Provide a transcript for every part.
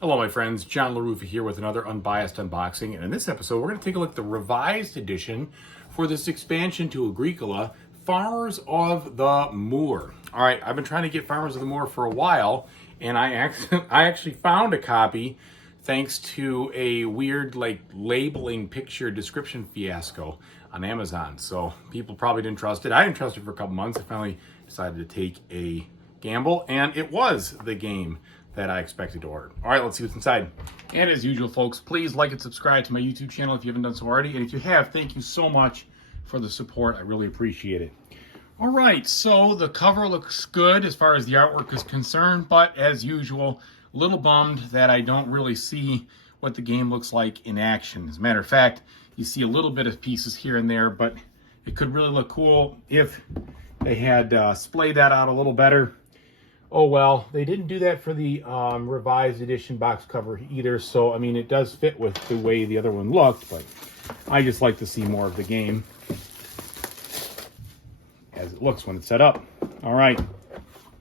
Hello my friends, John LaRuffa here with another Unbiased unboxing, and in this episode we're going to take a look at the revised edition for this expansion to Agricola, Farmers of the Moor. Alright, I've been trying to get Farmers of the Moor for a while, and I actually found a copy thanks to a weird labeling picture description fiasco on Amazon. So people probably didn't trust it. I didn't trust it for a couple months. I finally decided to take a gamble, and it was the game that I expected to order. All right, let's see what's inside. And as usual, folks, please like and subscribe to my YouTube channel if you haven't done so already. And if you have, thank you so much for the support. I really appreciate it. All right, so the cover looks good as far as the artwork is concerned, but as usual, a little bummed that I don't really see what the game looks like in action. As a matter of fact, you see a little bit of pieces here and there, but it could really look cool if they had splayed that out a little better. Oh well, they didn't do that for the revised edition box cover either, so I mean it does fit with the way the other one looked, but I just like to see more of the game as it looks when it's set up. All right,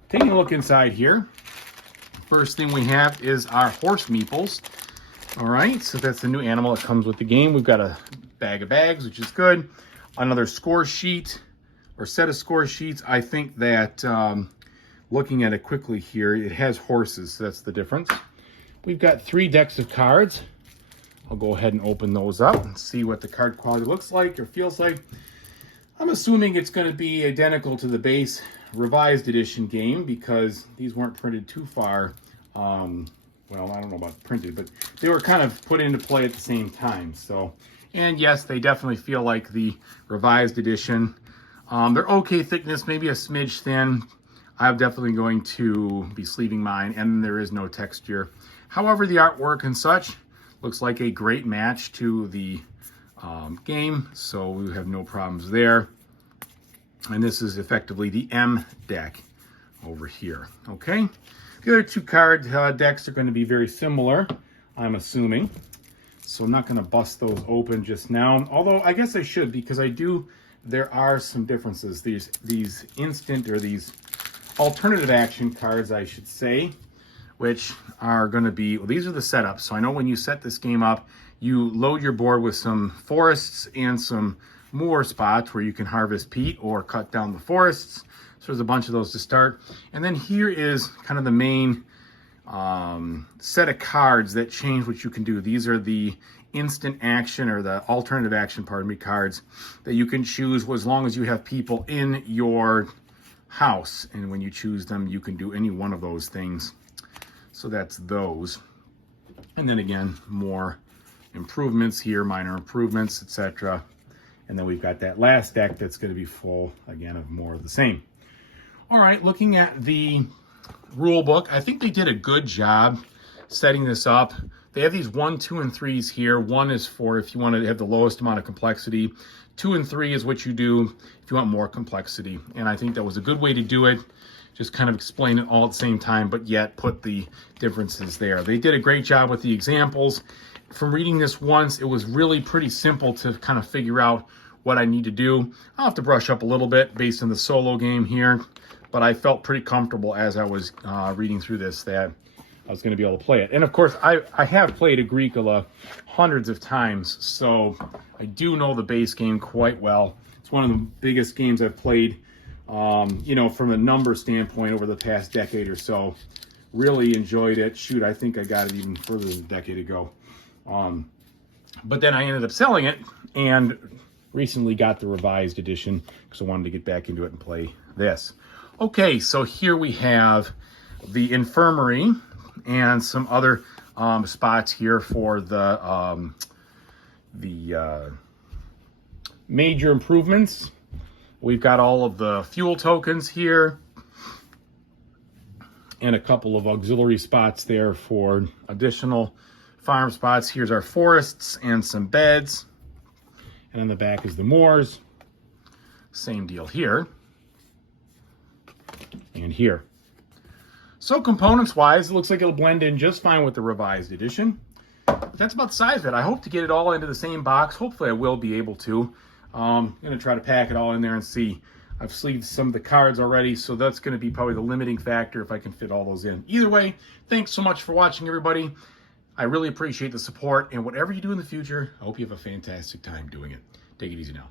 taking a look inside here, first thing we have is our horse meeples. All right, so that's the new animal that comes with the game. We've got a bag of bags, which is good. Another score sheet, or set of score sheets. I think that looking at it quickly here, it has horses, so that's the difference. We've got 3 decks of cards. I'll go ahead and open those up and see what the card quality looks like or feels like. I'm assuming it's going to be identical to the base revised edition game because these weren't printed too far. Well, I don't know about printed, but they were kind of put into play at the same time. So, and yes, they definitely feel like the revised edition. They're okay thickness, maybe a smidge thin. I'm definitely going to be sleeving mine, and there is no texture. However, the artwork and such looks like a great match to the game, so we have no problems there. And this is effectively the M deck over here, okay? The other 2 card decks are going to be very similar, I'm assuming. So I'm not going to bust those open just now, although I guess I should, because there are some differences. These instant, or these alternative action cards, I should say, which are going to be, well, these are the setups. So I know when you set this game up, you load your board with some forests and some moor spots where you can harvest peat or cut down the forests. So there's a bunch of those to start. And then here is kind of the main set of cards that change what you can do. These are the instant action, or the alternative action, pardon me, cards that you can choose as long as you have people in your house, and when you choose them you can do any one of those things. So that's those. And then again, more improvements here, minor improvements, etc. And then we've got that last deck that's going to be full again of more of the same. All right, looking at the rule book, I think they did a good job setting this up. They have these 1, 2, and 3s here. 1 is for if you want to have the lowest amount of complexity. 2 and 3 is what you do if you want more complexity. And I think that was a good way to do it. Just kind of explain it all at the same time, but yet put the differences there. They did a great job with the examples. From reading this once, it was really pretty simple to kind of figure out what I need to do. I'll have to brush up a little bit based on the solo game here, but I felt pretty comfortable as I was reading through this that I was going to be able to play it. And of course, I have played Agricola hundreds of times, so I do know the base game quite well. It's one of the biggest games I've played, you know, from a number standpoint over the past decade or so. Really enjoyed it. Shoot, I think I got it even further than a decade ago. But then I ended up selling it and recently got the revised edition because I wanted to get back into it and play this. Okay, so here we have the infirmary and some other spots here for the major improvements. We've got all of the fuel tokens here and a couple of auxiliary spots there for additional farm spots. Here's our forests and some beds. And on the back is the moors. Same deal here and here. So components wise, it looks like it'll blend in just fine with the revised edition. But that's about the size of it. I hope to get it all into the same box. Hopefully I will be able to. I'm going to try to pack it all in there and see I've sleeved some of the cards already, so that's going to be probably the limiting factor if I can fit all those in. Either way, thanks so much for watching, everybody. I really appreciate the support, and whatever you do in the future, I hope you have a fantastic time doing it. Take it easy now.